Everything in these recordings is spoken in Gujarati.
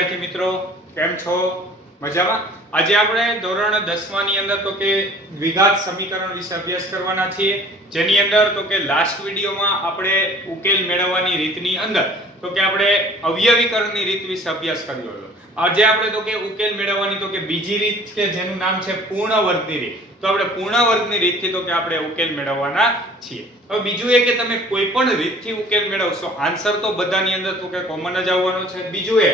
વિદ્યાર્થી મિત્રો કેમ છો? મજામાં? આજે આપણે ધોરણ 10મા ની અંદર તો કે દ્વિઘાત સમીકરણ વિશે અભ્યાસ કરવાના છીએ, જેની અંદર તો કે લાસ્ટ વિડિયોમાં આપણે ઉકેલ મેળવવાની રીતની અંદર તો કે આપણે અવયવીકરણની રીત વિશે અભ્યાસ કર્યો હતો. આજે આપણે તો કે ઉકેલ મેળવવાની તો કે બીજી રીત કે જેનું નામ છે પૂર્ણ વર્ગની રીત. તો આપણે પૂર્ણ વર્ગની રીતથી તો કે આપણે ઉકેલ મેળવવાના છીએ. હવે બીજું એ કે તમે કોઈ પણ રીતથી ઉકેલ મેળવશો, આન્સર તો બધાની અંદર તો કે કોમન જ આવવાનો છે. બીજું એ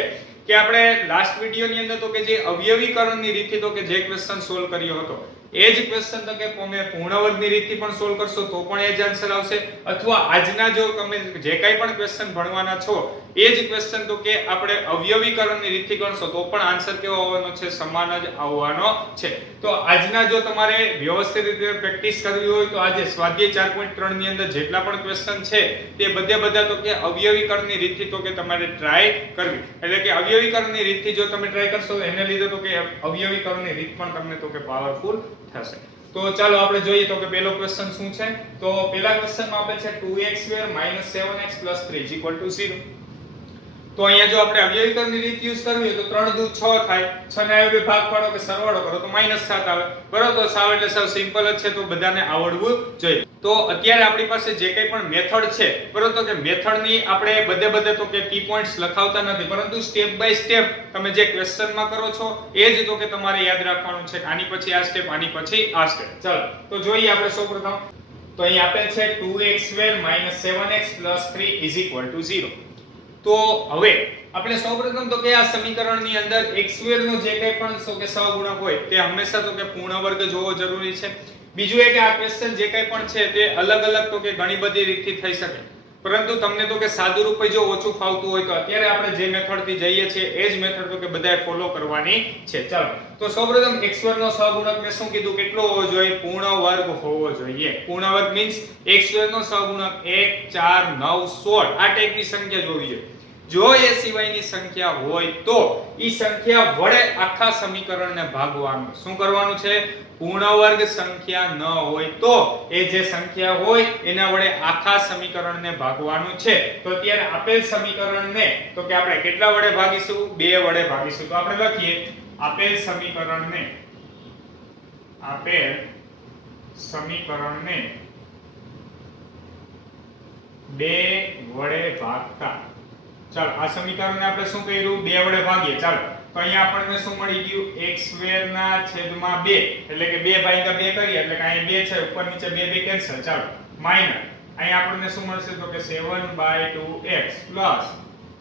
કે આપણે લાસ્ટ વિડિયોની અંદર તો કે જે અવયવીકરણની રીતથી તો કે જે ક્વેશ્ચન સોલ્વ કર્યો હતો એ જ ક્વેશ્ચન તો કે તમે પૂર્ણ વર્ગની રીતથી પણ સોલ્વ કરશો તો પણ એ જ આન્સર આવશે, અથવા આજના જો તમે જે કાંઈ પણ ક્વેશ્ચન ભણવાના છો એ જ ક્વેશ્ચન તો કે આપણે અવયવીકરણની રીતથી ગણશો તો પણ આન્સર કેવો આવવાનો છે? સમાન જ આવવાનો છે. તો આજના જો તમારે વ્યવસ્થિત રીતે પ્રેક્ટિસ કરવી હોય તો આજે સ્વાધ્યાય 4.3 ની અંદર જેટલા પણ ક્વેશ્ચન છે તે બધા તો કે અવયવીકરણની રીતથી તો કે તમારે ટ્રાય કરવી. એટલે કે અવયવીકરણની રીતથી જો તમે ટ્રાય કરશો એને લીધે તો કે અવયવીકરણની રીત પણ તમને તો કે પાવરફુલ થશે. તો ચાલો આપણે જોઈએ તો કે પહેલો ક્વેશ્ચન શું છે. તો પહેલા ક્વેશ્ચનમાં આપે છે 2x² - 7x + 3 = 0. તો અહીંયા જો આપણે અવયવીકરણની રીત યુઝ કરવી હોય તો 3 દુ 6 થાય, 6 ને આવે બે ભાગ પાડો કે સરવાળો કરો તો -7 આવે. બરાબર? તો સાવ એટલે સાવ સિમ્પલ જ છે, તો બધાને આવડવું જોઈએ. તો અત્યારે આપણી પાસે જે કંઈ પણ મેથડ છે, બરાબર, તો કે મેથડની આપણે બધે તો કે કી પોઈન્ટ્સ લખાવતા નથી, પરંતુ સ્ટેપ બાય સ્ટેપ તમે જે ક્વેશ્ચનમાં કરો છો એ જ તો કે તમારે યાદ રાખવાનું છે. આની પછી આ સ્ટેપ, આની પછી આ સ્ટેપ. ચાલો તો જોઈએ આપણે સૌપ્રથમ. તો અહીં આપેલ છે 2x² - 7x + 3 = 0. તો હવે આપણે સૌપ્રથમ તો કે આ સમીકરણની અંદર x² નો જે કંઈ પણ તો કે સહગુણક હોય તે હંમેશા તો કે પૂર્ણ વર્ગ જોવો જરૂરી છે. બીજું એ કે આ ક્વેશ્ચન જે કંઈ પણ છે તે અલગ તો કે ઘણી બધી રીતથી થઈ શકે, પરંતુ તમને તો કે સાદું રૂપે જો ઓછું ફાવતું હોય તો અત્યારે આપણે જે મેથડથી જઈએ છીએ એ જ મેથડ તો કે બધાએ ફોલો કરવાની છે. ચાલો તો સૌપ્રથમ x² નો સહગુણક મેં શું કીધું? કેટલો હોવો જોઈએ? પૂર્ણ વર્ગ હોવો જોઈએ. પૂર્ણ વર્ગ મીન્સ x² નો સહગુણક 1 4 9 16 આ ટાઈપની સંખ્યા જોવી જોઈએ. જો એ સિવાયની સંખ્યા હોય તો ઈ સંખ્યા વડે આખા સમીકરણને ભાગવાનું. શું કરવાનું છે? પૂર્ણ વર્ગ સંખ્યા ન હોય તો એ જે સંખ્યા હોય એના વડે આખા સમીકરણને ભાગવાનું છે. તો અત્યારે આપેલ સમીકરણને તો કે આપણે કેટલા વડે ભાગીશું? 2 વડે ભાગીશું. તો આપણે લખીએ આપેલ સમીકરણને 2 વડે ભાગતા. ચાલો આ સમીકરણને આપણે શું કર્યું? 2 વડે ભાગીએ. ચાલો તો અહીંયા આપણને શું મળી ગયું? x²/2 એટલે કે 2/2 કરીએ એટલે કે અહીંયા 2 છે, ઉપર નીચે 2 કેન્સલ. ચાલો માઈનસ અહીંયા આપણને શું મળશે? તો કે 7/2x +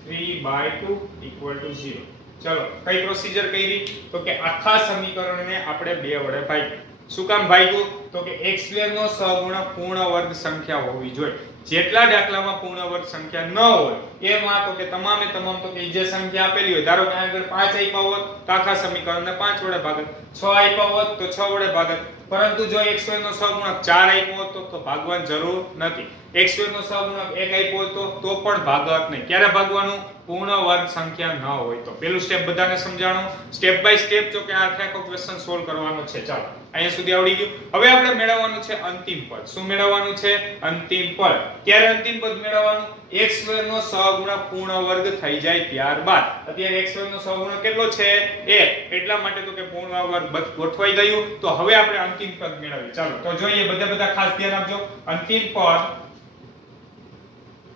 3/2 = 0. ચાલો કઈ પ્રોસીજર કરી? તો કે આખા સમીકરણને આપણે 2 વડે ભાગ્યા. શું કામ ભાગ્યું? તો કે x² નો સહગુણક પૂર્ણ વર્ગ સંખ્યા હોવી જોઈએ. જેટલા દાખલામાં પૂર્ણ વર્ગ સંખ્યા ન હોય એમાં તો કે તમામે તમામ તો કે જે સંખ્યા આપેલી હોય, ધારો કે આગળ 5 આપ્યા હોત તો આખા સમીકરણને 5 વડે ભાગત, 6 આપ્યા હોત તો 6 વડે ભાગત, પરંતુ જો x² નો સહગુણક 4 આપ્યો હોત તો ભાગવાની જરૂર નથી. x² નો સહગુણક 1 આપ્યો હોત તો પણ ભાગત નહીં. ક્યારે ભાગવાનું? પૂર્ણ વર્ગ સંખ્યા ન હોય તો. પેલું સ્ટેપ બધાને સમજાણું. સ્ટેપ બાય સ્ટેપ જો કે આખો ક્વેશ્ચન સોલ્વ કરવાનો છે. ચાલો અહીંયા સુધી આવડી ગયું. હવે આપણે મેળવવાનું છે અંતિમ પદ. શું મેળવવાનું છે? અંતિમ પદ. ક્યારે અંતિમ પદ મેળવવાનું? x² નો સહગુણક પૂર્ણ વર્ગ થઈ જાય ત્યારબાદ. અત્યારે x² નો સહગુણક કેટલો છે? 1. એટલા માટે તો કે પૂર્ણ વર્ગ ગોઠવાઈ ગયું. તો હવે આપણે અંતિમ પદ મેળવીએ. ચાલો તો જોઈએ. બધા ખાસ ધ્યાન આપજો. અંતિમ પદ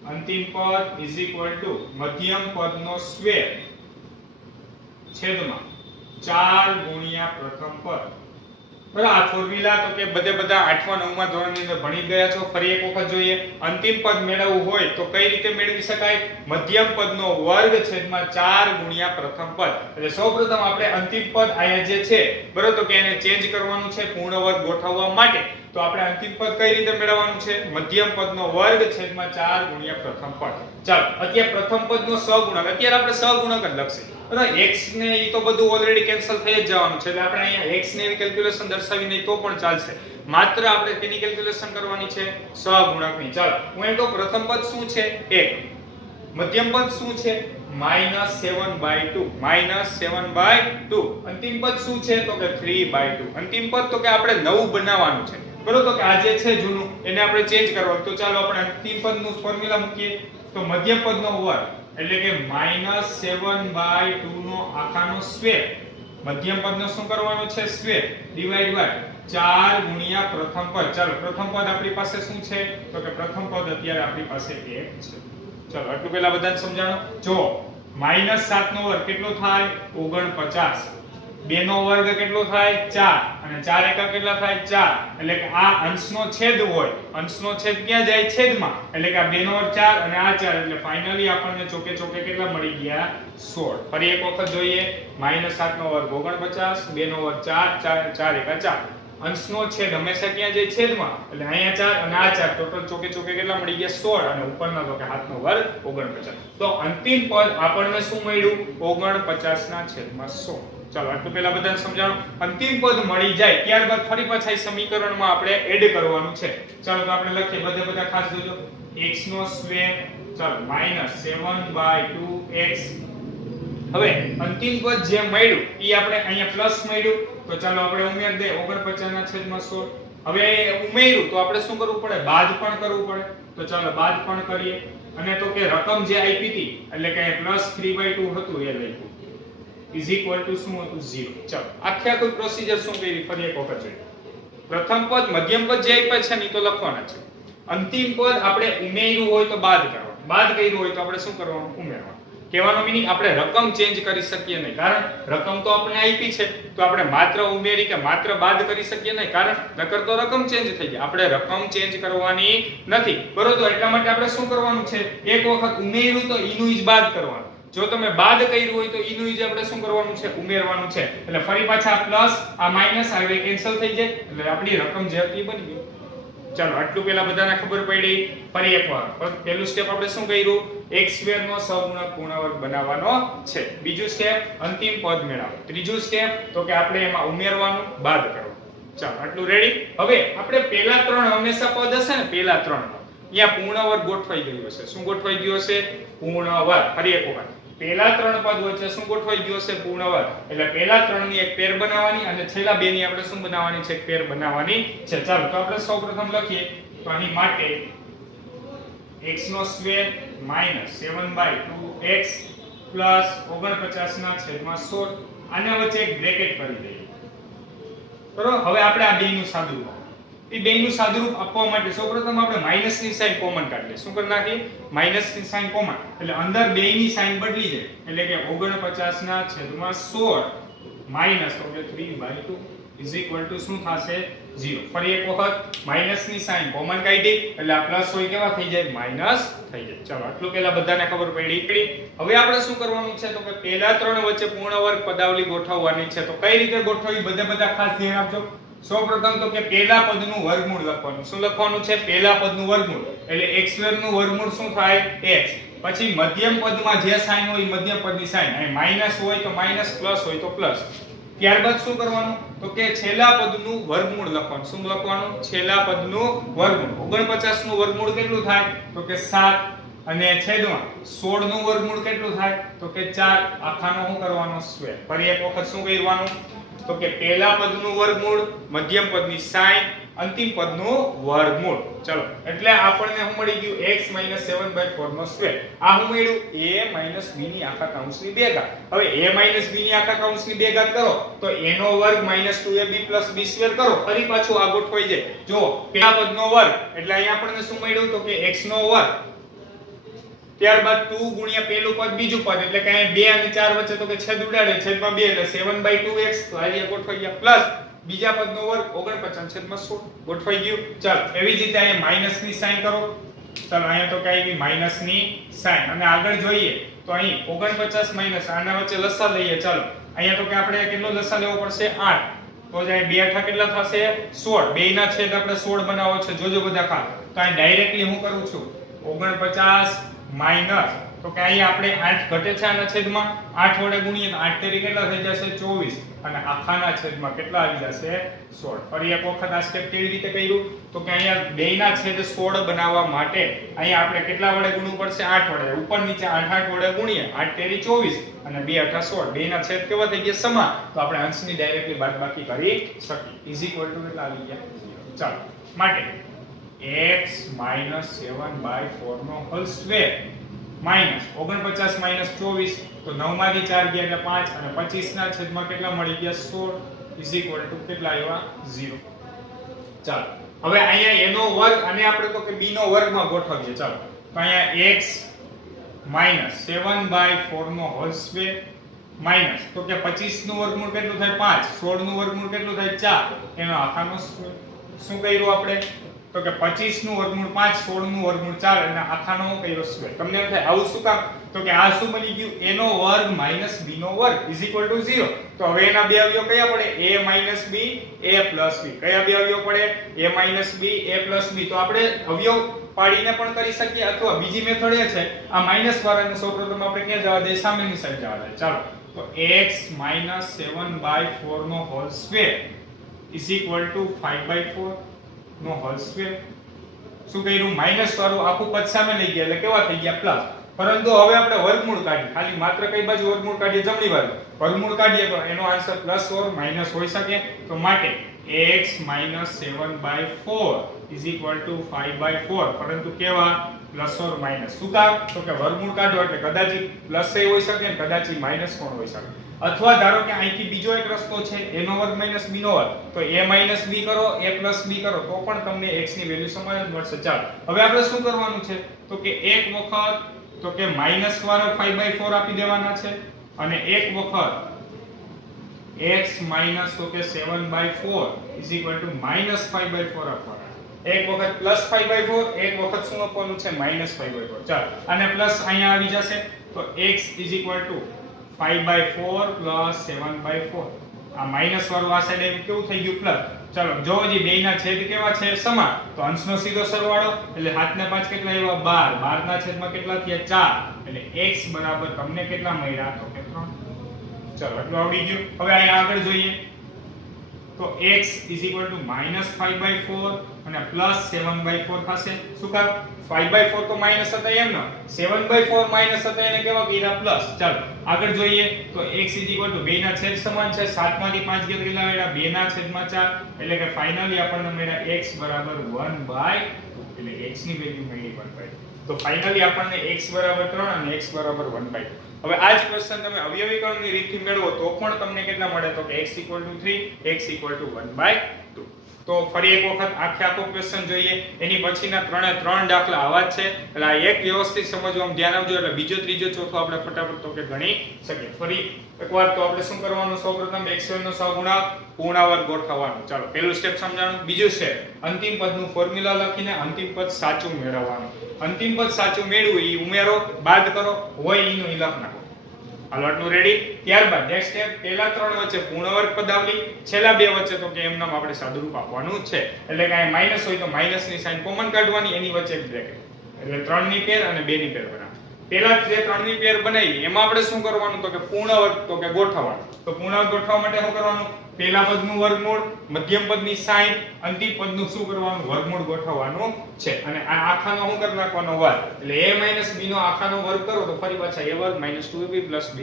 = મધ્યમ પદનો સ્ક્વેર છેદમાં 4 ગુણ્યા પ્રથમ પદ. બરાબર? આ ફોર્મ્યુલા તો કે બધા 8મા 9મા ધોરણની અંદર ભણી ગયા છો. ફરી એક વખત જોઈએ. અંતિમ પદ મેળવવું હોય તો કઈ રીતે મેળવી શકાય? મધ્યમ પદનો વર્ગ છેદમાં 4 ગુણ્યા પ્રથમ પદ. એટલે સૌપ્રથમ આપણે અંતિમ પદ આયા જે છે, બરાબર, તો કે એને ચેન્જ કરવાનું છે પૂર્ણ વર્ગ ગોઠવવા માટે. તો આપણે અંતિમ પદ કઈ રીતે મેળવવાનું છે? મધ્યમ પદનો વર્ગ છેદમાં 4 ગુણ્યા પ્રથમ પદ. ચાલો અત્યારે પ્રથમ પદનો સહગુણક, અત્યારે આપણે સહગુણક જ લખશે. બરાબર? x ને ઈ તો બધું ઓલરેડી કેન્સલ થઈ જ જવાનું છે, એટલે આપણે અહીંયા x ને એવી કેલ્ક્યુલેશન દર્શાવી નહીં તો પણ ચાલશે. માત્ર આપણે તેની કેલ્ક્યુલેશન કરવાની છે સહગુણકની. ચાલો હું એમ કહું, પ્રથમ પદ શું છે? 1. મધ્યમ પદ શું છે? -7/2. અંતિમ પદ શું છે? તો કે 3/2. અંતિમ પદ તો કે આપણે નવું બનાવવાનું છે. બરોબર? તો કે આ જે છે જૂનું એને આપણે ચેન્જ કરવાનું. તો ચાલો આપણે અંતિમ પદનું ફોર્મ્યુલા મૂકીએ. તો મધ્યમ પદનો વર્ગ એટલે કે -7/2 નો આખાનો સ્ક્વેર, મધ્યમ પદનો શું કરવાનો છે સ્ક્વેર, ડિવાઇડ બાય 4 ગુણ્યા પ્રથમ પદ. ચાલો પ્રથમ પદ આપણી પાસે શું છે તો કે પ્રથમ પદ અત્યારે આપણી પાસે 1 છે. ચાલો આટલું પહેલા બધાને સમજાણો. જો -7 નો વર્ગ કેટલો થાય 49, 2 નો વર્ગ કેટલો થાય 4 અને 4 એકા કેટલા થાય 4, એટલે કે આ અંશનો છેદ હોય, અંશનો છેદ ક્યાં જાય છેદમાં, એટલે કે આ 2 નો વર્ગ 4 અને આ 4, એટલે ફાઇનલી આપણને ચોકે ચોકે કેટલા મળી ગયા 16. ફરી એક વખત જોઈએ. -7 નો વર્ગ 49, 2 નો વર્ગ 4, 4 એકા 4, અંશનો છેદ હંમેશા ક્યાં જાય છેદમાં, એટલે અહીંયા 4 અને આ 4, ટોટલ ચોકે ચોકે કેટલા મળી ગયા 16 અને ઉપરના તો કે 7 નો વર્ગ 49. તો અંતિમ પદ આપણને શું મળ્યું 49 ના છેદમાં 100. ચાલો આટલું પહેલા બધાને સમજાણો. અંતિમ પદ મળી જાય ત્યારબાદ ફરી પાછા આ સમીકરણમાં આપણે એડ કરવાનું છે. ચાલો તો આપણે લખીએ બધા ખાસ જોજો. x નો સ્ક્વેર, ચાલો -7/2x. હવે અંતિમ પદ જે મળ્યું ઈ આપણે અહીંયા પ્લસ મળ્યું તો ચાલો આપણે ઉમેર દે 49 ના છેદમાં 16. હવે ઉમેર્યું તો આપણે શું કરવું પડે બાદ પણ કરવું પડે. તો ચાલો બાદ પણ કરીએ. અને તો કે રકમ જે આપી હતી એટલે કે +3/2 હતું એ લખ્યું ઇઝ ઇક્વલ ટુ શું હતું 0. ચાલો આખી કોઈ પ્રોસિજર શું કરી ફરી એક વખત જોઈએ. પ્રથમ પદ મધ્યમ પદ જે આપ્યા છે ને તો લખવાના છે. અંતિમ પદ આપણે ઉમેર્યું હોય તો બાદ કરવાનું, બાદ કર્યું હોય તો આપણે શું કરવાનું ઉમેરવાનું. કહેવાનો મીનિંગ આપણે રકમ ચેન્જ કરી શકીએ નહીં, કારણ રકમ તો આપણે આપી છે તો આપણે માત્ર ઉમેરી કે માત્ર બાદ કરી શકીએ નહીં, કારણ નકર તો રકમ ચેન્જ થઈ જાય. આપણે રકમ ચેન્જ કરવાની નથી બરોબર. એટલા માટે આપણે શું કરવાનું છે એક વખત ઉમેર્યું તો ઈનું ઈજ બાદ કરવાનું. જો તમે બાદ કર્યું હોય તો ઈનું ઈજ આપણે શું કરવાનું છે ઉમેરવાનું છે. એટલે ફરી પાછા પ્લસ આ માઈનસ આવે કેન્સલ થઈ જાય એટલે આપણી રકમ જે હતી બની ગઈ. ચાલો આટલું પહેલા બધાને ખબર પડી. ફરી એકવાર પહેલું સ્ટેપ આપણે શું કર્યું x² નો સહગુણક પૂર્ણવર્ગ બનાવવાનો છે. બીજું સ્ટેપ અંતિમ પદ મેળવો. ત્રીજું સ્ટેપ તો કે આપણે એમાં ઉમેરવાનું બાદ કરવાનું. ચાલો આટલું રેડી. હવે આપણે પહેલા ત્રણ હંમેશા પદ હશે ને પહેલા ત્રણ અહીંયા પૂર્ણવર્ગ ગોઠવાઈ ગયું હશે. શું ગોઠવાઈ ગયું હશે પૂર્ણવર્ગ. ફરી એક વખત પહેલા ત્રણ પદ વચ્ચે શું ગોઠવાઈ ગયું હશે પૂર્ણવર્ગ. એટલે પહેલા ત્રણ ની એક પેર બનાવવાની અને છેલ્લા બે ની આપણે શું બનાવવાની છે એક પેર બનાવવાની છે. ચાલો તો આપણે સૌપ્રથમ લખીએ તો અહીં માટે x નો સ્ક્વેર -7/2x 49 ના છેદમાં 16. આના વચ્ચે એક બ્રેકેટ કરી દઈએ બરોબર. હવે આપણે આ બેયનું સાદુરૂપ એ બેયનું સાદુરૂપ આપવા માટે સૌપ્રથમ આપણે માઈનસ ની સાઈન કોમન કાઢીએ. શું કરી નાખીએ માઈનસ ની સાઈન કોમન, એટલે અંદર બેયની સાઈન બદલી જાય એટલે કે 49 ના છેદમાં 16 માઈનસ તો કે 3/2 ઇઝ ઇક્વલ ટુ શું થશે 0. ફરી એક વખત માઈનસ ની સાઈન કોમન કાઢી એટલે આ પ્લસ હોય કેવા થઈ જાય માઈનસ થઈ જાય. ચાલો આટલું પહેલા બધાને ખબર પડી. હવે આપણે શું કરવાનું છે તો કે પહેલા ત્રણ વચ્ચે પૂર્ણવર્ગ પદાવલી ગોઠવવાની છે. તો કઈ રીતે ગોઠવવી બધા ખાસ ધ્યાન આપજો. સૌપ્રથમ તો કે પહેલા પદનું વર્ગમૂળ લખવાનું. શું લખવાનું છે પહેલા પદનું વર્ગમૂળ એટલે x² નું વર્ગમૂળ શું થાય x. પછી મધ્યમ પદમાં જે સાઈન હોય મધ્યમ પદની સાઈન, અહીં માઈનસ હોય તો માઈનસ, પ્લસ હોય તો પ્લસ. ત્યારબાદ શું કરવાનું તો કે છેલ્લા પદનું વર્ગમૂળ લખવાનું. શું લખવાનું છેલ્લા પદનું વર્ગમૂળ. 49 નું વર્ગમૂળ કેટલું થાય તો કે 7 અને છેદમાં 16 નું વર્ગમૂળ કેટલું થાય તો કે 4. આખાનો શું કરવાનો સ્ક્વેર. ફરી એક વખત શું કરવાનું તો કે પહેલા પદનું વર્ગમૂળ, મધ્યમ પદની સાઈન, અંતિમ પદનું વર્ગમૂળ. ચલો એટલે આપણને શું મળી ગયું x - 7/4 નો સ્ક્વેર. આ શું મળ્યું a - b ની આખા કૌંસની 2 ઘાત. હવે a - b ની આખા કૌંસની 2 ઘાત કરો તો a નો વર્ગ -2ab + b² કરો. ફરી પાછું આ ગોઠવાઈ જાય. જો પહેલા પદનો વર્ગ એટલે અહીં આપણને શું મળ્યું તો કે x નો વર્ગ, ત્યારબાદ 2 ગુણ્યા પહેલું પદ બીજું પદ એટલે કે અહીં 2 અને 4 વચ્ચે તો કે છેદ ઉડાડે છેદમાં 2 એટલે 7/2x તો આ ગોઠવાઈ ગયા પ્લસ બીજા પદનો વર્ગ 49 છેદમાં 16 ગોઠવાઈ ગયું. ચાલો એવી જ રીતે અહીંયા માઈનસ ની સાઈન કરો. ચાલો અહીંયા તો કઈ માઈનસ ની સાઈન અને આગળ જોઈએ તો અહીં 49 માઈનસ આના વચ્ચે લસા લઈએ. ચાલો અહીંયા તો કે આપણે કેટલો લસા લેવો પડશે 8. તો જે 2 8 કેટલા થશે 16. બે ના છેદ આપણે 16 બનાવવો છે. જોજો બધા ખાસ. તો અહીં ડાયરેક્ટલી હું કરું છું 49 માઈનસ તો કે અહીં આપણે 8 ઘટે છે આના છેદમાં 8 વડે ગુણીએ તો 8 તેરી કેટલા થઈ જશે 24 અને આખાના છેદમાં કેટલા આવી જશે 16. ફરી એક વખત આ સ્ટેપ કેવી રીતે કર્યું તો કે અહીંયા બેયના છેદ 16 બનાવવા માટે અહીંયા આપણે કેટલા વડે ગુણવું પડશે 8 વડે. ઉપર નીચે 8 8 વડે ગુણીએ 8 તેરી 24 અને 2 8 16. બેયના છેદ કેવા થઈ ગયા સમાન તો આપણે અંશની ડાયરેક્ટલી બાદબાકી કરી શકીએ. ઇઝ ઇક્વલ ટુ કેટલા આવી ગયા 0. ચાલો માટે x - 7/4 નો હોલ સ્ક્વેર માઈનસ 49 માઈનસ 24 તો 9 માંથી 4 ગયા એટલે 5 અને 25 ના છેદમાં કેટલા મળી ગયા 16 ઇઝ ઇક્વલ ટુ કેટલા આવ્યા 0. ચાલો હવે અહીંયા a નો વર્ગ અને આપણે તો કે b નો વર્ગમાં ગોઠવીએ. ચાલો તો અહીંયા x માઈનસ 7/4 નો હોલ સ્ક્વેર માઈનસ તો કે 25 નું વર્ગમૂળ કેટલું થાય 5, 16 નું વર્ગમૂળ કેટલું થાય 4, એનો આખાનો સ્ક્વેર. શું કર્યું આપણે તો કે 25 નું વર્ગમૂળ 5, 16 નું વર્ગમૂળ 4 અને આખાનો શું કર્યો સ્ક્વેર. તમને એમ થાય આવું શું કામ તો કે આ શું બની ગયું a નો વર્ગ માઈનસ b નો વર્ગ ઇઝ ઇક્વલ ટુ 0. તો હવે એના બે અવયવ કયા પડે a minus b a plus b. કયા બે અવયવ પડે a minus b a plus b. તો આપણે અવયવ પાડીને પણ કરી શકીએ અથવા બીજી મેથડ એ છે આ માઈનસ વાળાને સૌપ્રથમ આપણે ક્યાં જવા દે સામેની સાઈડ જવા દે. ચાલો તો x માઈનસ 7/4 નો whole square is equal to 5/4 નો હોલ સ્ક્વેર. શું કર્યું માઈનસ વાળું આખું પદ સામે લઈ ગયા એટલે કેવા થઈ ગયા પ્લસ. પરંતુ હવે આપણે વર્ગમૂળ કાઢીએ ખાલી માત્ર કઈ બાજુ વર્ગમૂળ કાઢીએ જમણી બાજુ. વર્ગમૂળ કાઢીએ તો એનો આન્સર પ્લસ ઓર માઈનસ હોઈ શકે. તો માટે x minus 7/4 is equal to 5/4 પરંતુ કેવા પ્લસ ઓર માઈનસ. શું કામ તો કે વર્ગમૂળ કાઢો એટલે કદાચ પ્લસ એ હોઈ શકે ને કદાચ માઈનસ પણ હોઈ શકે. અથવા ધારો કે અહીંથી બીજો એક રસ્તો છે a નો વર્ગ માઈનસ b નો વર્ગ તો a માઈનસ b કરો a પ્લસ b કરો તો પણ તમને x ની વેલ્યુ સમાન જ મળશે. ચાલો હવે આપણે શું કરવાનું છે તો કે એક વખત તો કે માઈનસ વાળો 5/4 આપી દેવાના છે અને એક વખત x માઈનસ તો કે 7/4 ઇઝ ઇક્વલ ટુ માઈનસ 5/4 આપવાના. એક વખત પ્લસ 5/4 એક વખત શું આપવાનું છે માઈનસ 5/4. ચાલો અને પ્લસ અહીંયા આવી જશે તો x is equal to 5/4 plus 7/4. આ માઈનસ વાળું આ સાઈડ કેવું થઈ ગયું પ્લસ. ચાલો જો હજી બેયના છેદ કેવા છે સમાન તો અંશનો સીધો સરવાળો એટલે 7 ને 5 કેટલા આવ્યા 12, 12 ના છેદમાં કેટલા થયા 4 એટલે x બરાબર તમને કેટલા મળ્યા તો કે 3. ચાલો એટલું આવડી ગયું. હવે અહીંયા આગળ જોઈએ તો x -5/4 અને +7/4 થશે. શું કામ 5/4 તો માઈનસ હતા એમ ને 7/4 માઈનસ હતા એને કેવા કર્યા પ્લસ. ચાલો આગળ જોઈએ તો x બે ના છેદ સમાન છે 7 માંથી 5 ગયા કેટલા મળ્યા 2 ના છેદમાં 4 એટલે કે ફાઇનલી આપણને મળ્યા x 1/2 એટલે x ની વેલ્યુ મળી 1/2. તો ફાઇનલી આપણને x 3 અને x 1/2. હવે આ જ ક્વેશ્ચન તમે અવયવીકરણની રીતથી મેળવો તો પણ તમને કેટલા મળે તો કે x 3 x 1/2. તો ફરી એક વખત આખો ક્વેશ્ચન જોઈએ એની પછીના ત્રણ દાખલા આવા જ છે એટલે આ એક વ્યવસ્થિત સમજવામાં ધ્યાન આપજો એટલે બીજો ત્રીજો ચોથો આપણે ફટાફટ તો કે ગણી શકીએ. ફરી એકવાર તો આપણે શું કરવાનું સૌપ્રથમ x2 નો સહગુણક પૂર્ણાવર્ત ગોઠવવાનું. ચાલો પહેલું સ્ટેપ સમજાણું. બીજું છે અંતિમ પદનું ફોર્મ્યુલા લખીને અંતિમ પદ સાચું મેળવવાનું. અંતિમ પદ સાચું મેળવું ઈ ઉમેરો બાદ કરો હોય ઈનું ઈ લખ નાખો. હાલો આટલું રેડી. ત્યારબાદ નેક્સ્ટ સ્ટેપ પહેલા ત્રણ વચ્ચે પૂર્ણવર્ગ પદાવલી છેલ્લા બે વચ્ચે તો કે એમનામ આપણે સાદુરૂપ આપવાનું જ છે એટલે કે અહીં માઈનસ હોય તો માઈનસ ની સાઈન કોમન કાઢવાની એની વચ્ચે એક બ્રેકેટ એટલે 3 ની પેર અને 2 ની પેર બનાવવાની. પહેલા જે 3 ની પેર બનાવી એમાં આપણે શું કરવાનું તો કે પૂર્ણવર્ગ તો કે ગોઠવવાનું. તો પૂર્ણવર્ગ ગોઠવવા માટે શું કરવાનું પહેલા પદનું વર્ગમૂળ મધ્યમ પદની સાઈન અંતિમ પદનું શું કરવાનું વર્ગમૂળ ગોઠવવાનું છે અને આ આખાનો શું કરી નાખવાનો વર્ગ એટલે a b નો આખાનો વર્ગ કરો તો ફરી પાછા a વર્ગ -2ab + b²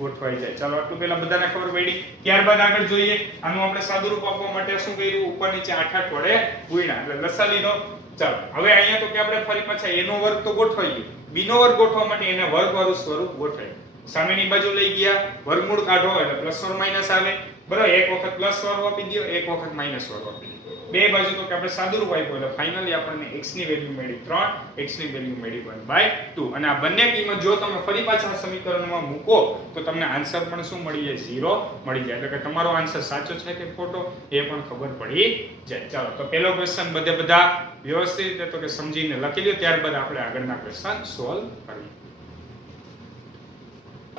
ગોઠવાઈ જાય. ચાલો આટલું પહેલા બધાને ખબર પડી. ત્યારબાદ આગળ જોઈએ આનું આપણે સાદુરૂપ આપવા માટે શું કર્યું ઉપર નીચે 8 વડે ગુણ્યા એટલે લસા લીધો. ચાલો હવે અહીંયા તો કે આપણે ફરી પાછા a નો વર્ગ તો ગોઠવાઈ ગયો b નો વર્ગ ગોઠવવા માટે એને વર્ગ વાળું સ્વરૂપ ગોઠવાય. સામેની બાજુ લઈ ગયા વર્ગમૂળ કાઢો એટલે પ્લસ ઓર માઈનસ આવે બરાબર. એક વખત પ્લસ વાળું આપી દો એક વખત માઈનસ વાળું આપી દો. બે બાજુ તો કે આપણે સાદુરૂપ આપ્યું એટલે ફાઇનલી આપણને x ની વેલ્યુ મળી 3 x ની વેલ્યુ મળી 1/2 અને આ બંને કિંમત જો તમે ફરી પાછા સમીકરણમાં મૂકો તો તમને આન્સર પણ શું મળી જાય 0 મળી જાય એટલે કે તમારો આન્સર સાચો છે કે ખોટો એ પણ ખબર પડી જાય. ચાલો તો પહેલો ક્વેશ્ચન બધા વ્યવસ્થિત રીતે તો કે સમજીને લખી લો. ત્યારબાદ આપણે આગળના ક્વેશ્ચન સોલ્વ કરીએ.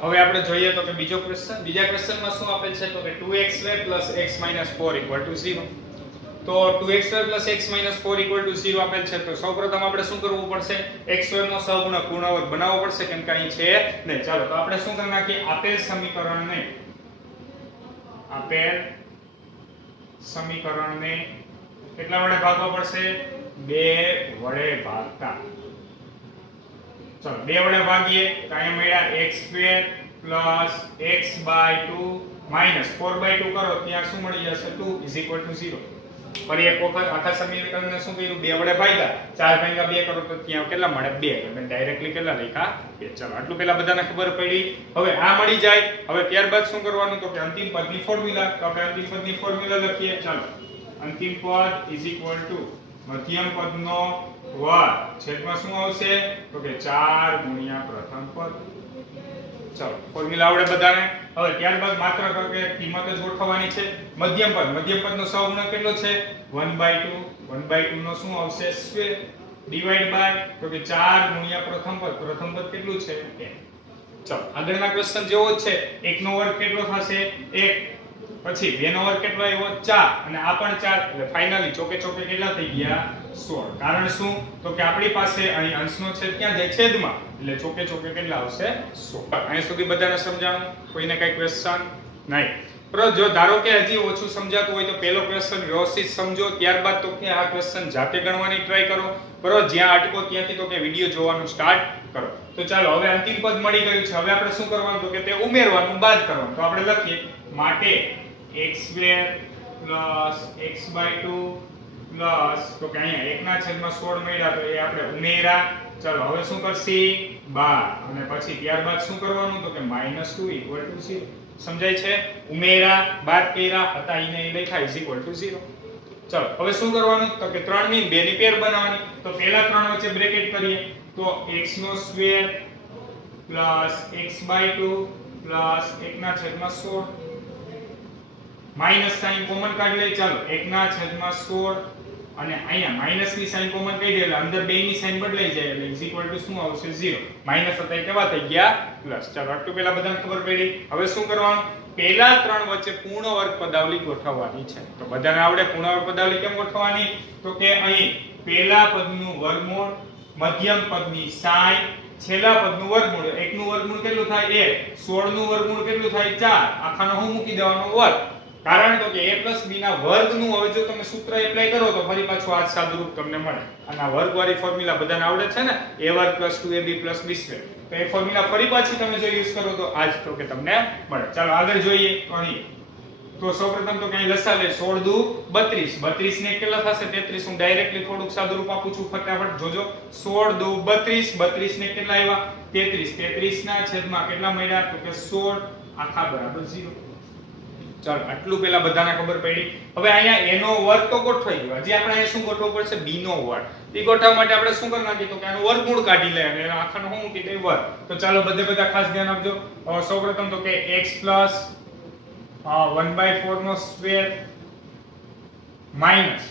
હવે આપણે જોઈએ તો કે બીજો ક્વેશ્ચન. બીજા ક્વેશ્ચનમાં શું આપેલ છે તો કે 2x² + x - 4 = 0. તો 2x² + x - 4 = 0 આપેલ છે તો સૌપ્રથમ આપણે શું કરવું પડશે x² નો સહગુણક પૂર્ણાવર્ત બનાવવો પડશે કેમ કે અહીં છે નહીં. ચાલો તો આપણે શું કરી નાખીએ આપેલ સમીકરણને કેટલા વડે ભાગવા પડશે 2 વડે ભાગતા. ચાલો 2 વડે ભાગીએ તો અહીંયા મળ્યા x² + x/2 - 4/2 કરો ત્યાં શું મળી જશે 2 = 0. ફરી એક વખત આખા સમીકરણને શું કર્યું 2 વડે ભાગ્યા 4 ભાગ્યા 2 કરો તો ત્યાં કેટલા મળે 2 એટલે ડાયરેક્ટલી કેટલા લખ્યા 2 ચલો આટલું પેલા બધાને ખબર પડી હવે આ મળી જાય હવે ત્યારબાદ શું કરવાનું તો કે અંતિમ પદની ફોર્મ્યુલા તો આપણે અંતિમ પદની ફોર્મ્યુલા લખીએ ચાલો અંતિમ પદ મધ્યમ પદનો વર્ગ છેદમાં શું આવશે તો કે 4 ગુણ્યા પ્રથમ પદ ચલો ફોર્મ્યુલા આવડે બધાને હવે ત્યારબાદ માત્ર કે કિંમત જ ગોઠવવાની છે મધ્યમ પદનો સહગુણક કેટલો છે 1/2 1/2 નો શું આવશે સ્ક્વેર ડિવાઈડ બાય તો કે 4 ગુણ્યા પ્રથમ પદ કેટલું છે 1 ચલો આગળના ક્વેશ્ચન જેવો જ છે 1 નો વર્ગ કેટલો થશે 1 પછી 2 નો વર્ગ કેટલો આવ્યો 4 અને આ પણ 4 એટલે ફાઇનલી ચોકે ચોકે કેટલા થઈ ગયા 16 કારણ શું તો કે આપણી પાસે અહીં અંશનો છેદ ક્યાં જાય છેદમાં એટલે ચોકે ચોકે કેટલા આવશે 16 અહીં સુધી બધાને સમજાણું કોઈને કઈ ક્વેશ્ચન નહીં પર જો ધારો કે હજી ઓછું સમજાતું હોય તો પહેલો ક્વેશ્ચન વ્યવસ્થિત સમજો ત્યારબાદ તો કે આ ક્વેશ્ચન જાતે ગણવાની ટ્રાય કરો પર જ્યાં અટકો ત્યાંથી તો કે વિડિયો જોવાનું સ્ટાર્ટ કરો તો ચાલો હવે અંતિમ પદ મળી ગયું છે હવે આપણે શું કરવાનું તો કે તે ઉમેરવાનું બાદ કરવાનું તો આપણે લખીએ માટે x² + x/2 પ્લસ તો કે અહીંયા 1/16 મળ્યા તો એ આપણે ઉમેરા ચાલો હવે શું કરશી 12 અને પછી ત્યારબાદ શું કરવાનું તો કે -2 = 0 સમજાય છે ઉમેરા બાદ કર્યા હતા એને લખાય = 0 ચાલો હવે શું કરવાનું તો કે 3 ની 2 ની પેર બનાવવાની તો પહેલા 3 વચ્ચે બ્રેકેટ કરીએ તો x² + x/2 + 1/16 minus sign common કાઢી લઈએ ચાલો 1/16 અને અહીંયા માઈનસ ની સાઈન કોમન કાઢી એટલે અંદર બે ની સાઈન બદલાઈ જાય એટલે ઇક્વલ ટુ શું આવશે 0 માઈનસ હતા કેવા થઈ ગયા પ્લસ ચાલો આટલું પહેલા બધાને ખબર પડી હવે શું કરવાનું પહેલા 3 વચ્ચે પૂર્ણ વર્ગ પદાવલી ગોઠવવાની છે તો બધાને આવડે પૂર્ણ વર્ગ પદાવલી કેમ ગોઠવવાની તો કે અહીં પહેલા પદનું વર્ગમૂળ મધ્યમ પદની સાઈ છેલ્લા પદનું વર્ગમૂળ 1 નું વર્ગમૂળ કેટલું થાય 1 16 નું વર્ગમૂળ કેટલું થાય 4 આખાનો હું મૂકી દેવાનો વર્ગ કારણ તો કે a + b ના વર્ગનું હવે જો તમે સૂત્ર એપ્લાય કરો તો ફરી પાછું આ સાદુરૂપ તમને મળે અને આ વર્ગવાળી ફોર્મ્યુલા બધાને આવડે છે ને a² + 2ab + b² તો એ ફોર્મ્યુલા ફરી પાછી તમે જો યુઝ કરો તો આજ તો કે તમને મળે ચાલો આગળ જોઈએ અહીં તો સૌપ્રથમ તો કઈ લસા લે 16 દુ 32 32 ને કેટલા થશે 33 હું ડાયરેક્ટલી થોડુંક સાદુરૂપ આપું છું ફટાફટ જોજો 16 દુ 32 32 ને કેટલા આવ્યા 33 33 ના છેદમાં કેટલા મળ્યા તો કે 16 આખા બરાબર 0 ચાલો આટલું પહેલા બધાને ખબર પડી હવે અહીંયા a નો વર્ગ તો ગોઠવાઈ ગયો હજી આપણે અહીંયા શું ગોઠવવું પડશે b નો વર્ગ એ ગોઠવવા માટે આપણે શું કરવાનું છે તો કે આનું વર્ગમૂળ કાઢી લે અને આખાનો શું મૂકી દે વર્ગ તો ચાલો બધા ખાસ ધ્યાન આપજો સૌપ્રથમ તો કે x + 1/4 નો સ્ક્વેર માઈનસ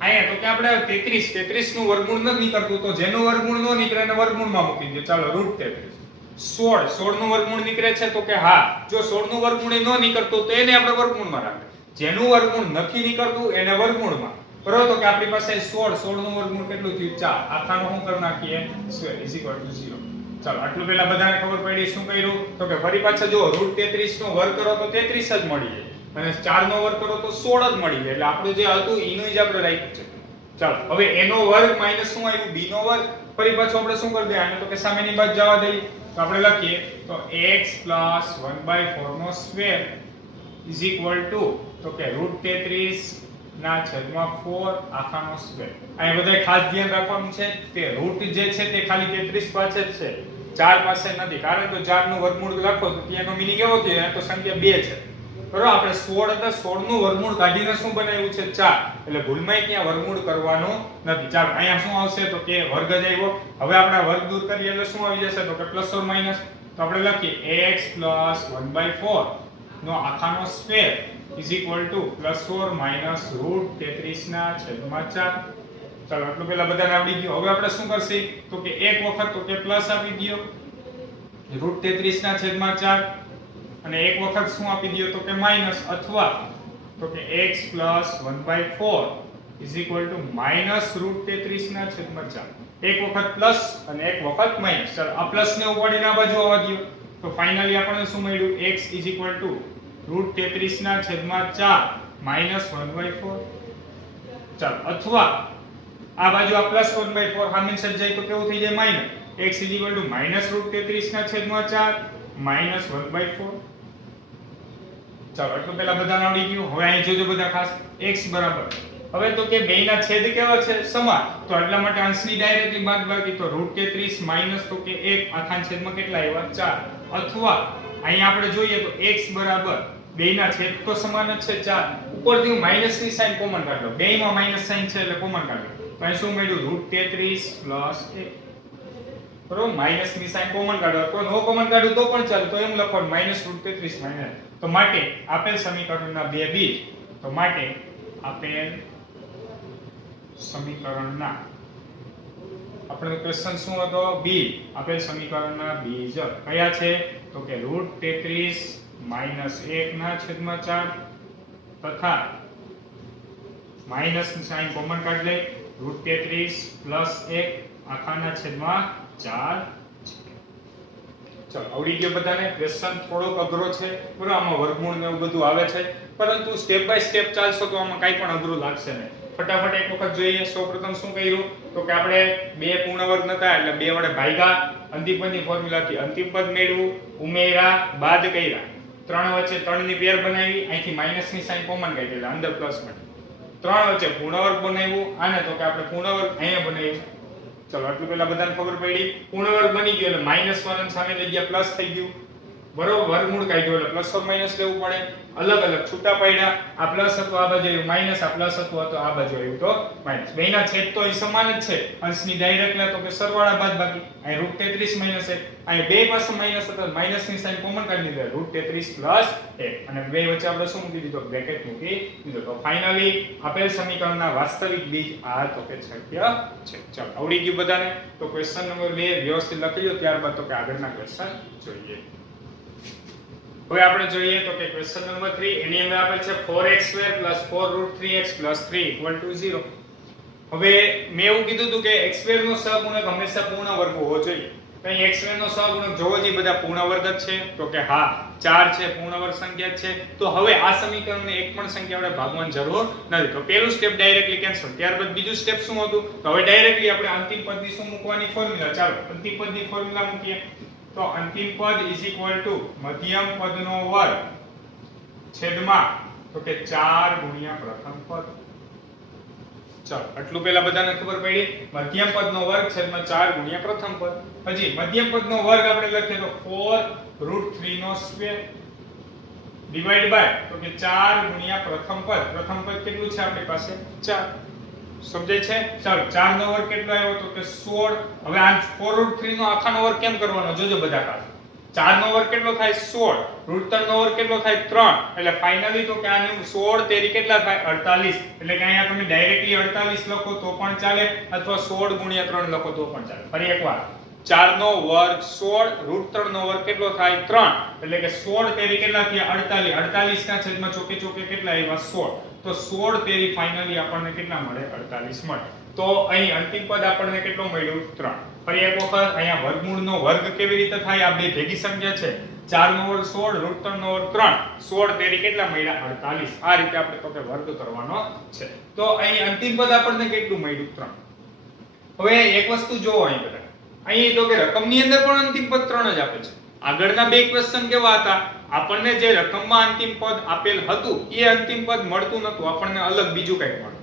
અહીંયા તો કે આપણે 33 નું વર્ગમૂળ નથી નીકળતું તો જેનું વર્ગમૂળ ન નીકળે એને વર્ગમૂળમાં મૂકી દે ચાલો √33 16 નું વર્ગમૂળ નીકળે છે તો કે હા જો 16 નું વર્ગમૂળ ન નીકળતું તો એને આપણે વર્ગમૂળમાં રાખીએ જેનું વર્ગમૂળ નથી નીકળતું એને વર્ગમૂળમાં બરોબર તો કે આપણી પાસે 16 નું વર્ગમૂળ કેટલું થયું 4 આખાનો શું કરી નાખીએ સ્ક્વેર = 0 ચાલો આટલું પહેલા બધાને ખબર પડી શું કર્યું તો કે ફરી પાછા જો √33 નો વર્ગ કરો તો 33 જ મળી જાય અને 4 નો વર્ગ કરો તો 16 જ મળી જાય એટલે આપણું જે હતું એનું જ આપણે રાખ્યું છે ચાલો હવે a નો વર્ગ માઈનસ શું આવ્યું b નો વર્ગ ફરી પાછું આપણે શું કરી દે આને તો કે સામેની બાજુ જવા દઈએ તો આપણે લખીએ તો x + 1/4 નો સ્ક્વેર = તો કે √33 ના છેદમાં 4 આખાનો સ્ક્વેર અહીં બધાય ખાસ ધ્યાન રાખવાનું છે તે રૂટ જે છે તે ખાલી 33 પાસે જ છે 4 પાસે નથી કારણ કે 4 નું વર્ગમૂળ લખો તો ત્યાંનો મીનિંગ એવો થયો તો સંખ્યા 2 છે બરોબર આપણે 16 હતા 16 નું વર્ગમૂળ કાઢીને શું બનાવ્યું છે 4 એટલે ભૂલમાં ત્યાં વર્ગમૂળ કરવાનું નથી ચાલો અહીંયા શું આવશે તો કે વર્ગ જ આવ્યો હવે આપણે વર્ગ દૂર કરીએ એટલે શું આવી જશે તો કે પ્લસ ઓર માઈનસ તો આપણે લખીએ x + 1/4 નો આખાનો સ્ક્વેર = +4 - √33 ના છેદમાં 4 ચાલો આટલું પહેલા બધાને આવડી ગયું હવે આપણે શું કરશે તો કે એક વખત તો કે પ્લસ આપી દયો √33 ના છેદમાં 4 અને એક વખત શું આપી દયો તો કે માઈનસ અથવા તો કે x + 1/4 √33 ના છેદમાં 4 એક વખત પ્લસ અને એક વખત માઈનસ ચાલો આ પ્લસ ને ઉપાડીને આ બાજુ આવવા દયો તો ફાઇનલી આપણને શું મળ્યું x √33 ના છેદમાં 4 -1/4 ચાલો અથવા આ બાજુ આ +1/4 સામે સજાય તો કેવું થઈ જાય માઈનસ x -√33 ના છેદમાં 4 -1/4 ચાલો એટલું પહેલા બધાને આવડી ગયું હવે અહીં જોજો બધા ખાસ x બરાબર હવે તો કે બેયના છેદ કેવા છે સમાન, તો એટલા માટે અંશની ડાયરેક્ટલી બાદબાકી, તો √33 માઈનસ તો કે 1 આખાના છેદમાં કેટલા આવ્યા 4, અથવા અહીંયા આપણે જોઈએ તો x બરાબર બેયના છેદ તો સમાન જ છે 4, ઉપરથી હું માઈનસ ની સાઈન કોમન કાઢ લઉં, બેયમાં માઈનસ સાઈન છે એટલે કોમન કાઢ લઉં, તો અહીં શું મળ્યું √33 1, બરોબર, માઈનસ ની સાઈન કોમન કાઢો, તો નો કોમન કાઢું તો પણ ચાલે, તો એમ લખવાનું -√33 માઈનસ. તો માટે આપેલ સમીકરણના બે બીજ, તો માટે આપેલ સમીકરણના, આપણે ક્વેશ્ચન શું હતો, બી, આપેલ સમીકરણના બીજ કયા છે, તો કે √33 -1 ના છેદમાં 4 તથા માઈનસ ની સાઈન કોમન કાઢ લે, √33 +1 આખાના છેદમાં 4. ચલો આવડી ગયો બધાને. ક્વેશ્ચન થોડોક અઘરો છે, બરાબર, આમાં વર્ગમૂળ ને એવું બધું આવે છે, પરંતુ સ્ટેપ બાય સ્ટેપ ચાલશો તો આમાં કાઈ પણ અઘરું લાગશે નહીં. ફટાફટ એક વખત જોઈએ. સૌપ્રથમ શું કર્યું, તો કે આપણે બે પૂર્ણ વર્ગ નતા એટલે બે વડે ભાગ્યા, અંતિમ પદની ફોર્મ્યુલાથી અંતિમ પદ મેળવ્યું, ઉમેરા, બાદ કર્યા, ત્રણ વચ્ચે 3 ની પેર બનાવી, અહીંથી માઈનસ ની સાઈન કોમન કાઢી એટલે અંદર પ્લસ મળે, ત્રણ વચ્ચે પૂર્ણ વર્ગ બનાવ્યું, આને તો કે આપણે પૂર્ણ વર્ગ અહીંયા બનાવ્યું. ચલો આટલું પહેલા બધાને ખબર પડી, પૂર્ણ વર્ગ બની ગયો એટલે -1 સામે લઈ ગયા પ્લસ થઈ ગયું, બરોબર, વર્ગમૂળ કાઢ્યો એટલે પ્લસ ઓર માઈનસ લેવું પડે, અલગ અલગ છૂટા પડ્યા, આ પ્લસ હતો આ બાજુ આવ્યું માઈનસ, આ પ્લસ હતો તો આ બાજુ આવ્યું તો માઈનસ. બેયના છેદ તો સમાન જ છે, અંશની ડાયરેક્ટ લે તો કે સરવાળા બાદબાકી, અહીં √33 -1, અહીં બે પાસે માઈનસ હતો, માઈનસ ની સાઈન કોમન કાઢી દીધા, √33 +1, અને બે વચ્ચે આપણે શું મૂકી દીધો, બ્રેકેટ મૂકી દીધો. તો ફાઇનલી આપેલ સમીકરણના વાસ્તવિક બીજ આ તો કે શક્ય છે. ચાલો આવડી ગયું બધાને. તો ક્વેશ્ચન નંબર 2 વ્યવસ્થિત લખી લો, ત્યારબાદ તો કે આગળના ક્વેશ્ચન જોઈએ. હવે આપણે જોઈએ તો કે ક્વેશ્ચન નંબર 3, એની અંદર આપેલ છે 4x² + 4√3x + 3 = 0. હવે મેં એવું કીધું હતું કે x² નો સહગુણક હંમેશા પૂર્ણ વર્ગ હોવો જોઈએ. તો અહીં x² નો સહગુણક જોવો જોઈએ, બધા પૂર્ણ વર્ગ જ છે, તો કે હા 4 છે, પૂર્ણ વર્ગ સંખ્યા છે. તો હવે આ સમીકરણને એક પણ સંખ્યા વડે ભાગવાની જરૂર નથી. તો પહેલું સ્ટેપ ડાયરેક્ટલી કેન્સલ. ત્યારબાદ બીજું સ્ટેપ શું હતું, તો હવે ડાયરેક્ટલી આપણે અંતિમ પદની શું મૂકવાની ફોર્મ્યુલા. ચાલો અંતિમ પદની ફોર્મ્યુલા મૂકીએ. તો અંતિમ પદ = મધ્યમ પદનો વર્ગ છેદમાં તો કે 4 ગુણ્યા પ્રથમ પદ. ચાલો આટલું પહેલા બધાને ખબર પડી, મધ્યમ પદનો વર્ગ છેદમાં 4 ગુણ્યા પ્રથમ પદ. હજી મધ્યમ પદનો વર્ગ આપણે લખીએ તો 4√3² ડિવાઇડ બાય તો કે 4 ગુણ્યા પ્રથમ પદ. પ્રથમ પદ કેટલું છે આપણી પાસે 4, સમજાય છે. ચાલો 4 નો વર્ગ કેટલો આવ્યો તો કે 16. હવે આ 4√3 નો આખાનો વર્ગ કેમ કરવાનો જોજો બધા ખાસ. 4 નો વર્ગ કેટલો થાય 16, √3 નો વર્ગ કેટલો થાય 3, એટલે ફાઇનલી તો કે આનું 16 તેરી કેટલા થાય 48. એટલે કે અહીંયા તમે ડાયરેક્ટલી 48 લખો તો પણ ચાલે, અથવા 16 ગુણ્યા 3 લખો તો પણ ચાલે. ફરી એકવાર 4 નો વર્ગ 16, √3 નો વર્ગ કેટલો થાય 3, એટલે કે 16 તેરી કેટલા થયા 48. 48 ના છેદમાં ચોકે ચોકે કેટલા આવ્યા 16, તો 16 તેરી ફાઇનલી આપણને કેટલા મળે 48 મળે. તો અહીં અંતિમ પદ આપણને કેટલો મળ્યું 3. ફરી એક વખત અહીંયા વર્ગમૂળનો વર્ગ કેવી રીતે થાય, આ બે ભેગી સંખ્યા છે, 4 નો વર્ગ 16, √3 નો વર્ગ 3, 16 તેરી કેટલા મળ્યા 48. આ રીતે આપણે તો કે વર્ગ કરવાનો છે. તો અહીં અંતિમ પદ આપણને કેટલું મળ્યું 3. હવે એક વસ્તુ જોવો અહીં બધા, અહીં તો કે રકમની અંદર પણ અંતિમ પદ 3 જ આપે છે. આગળના બે ક્વેશ્ચન કેવા હતા, આપણને જે રકમમાં અંતિમ પદ આપેલ હતું એ અંતિમ પદ મળતું નતું, આપણને અલગ બીજું કંઈક મળતું.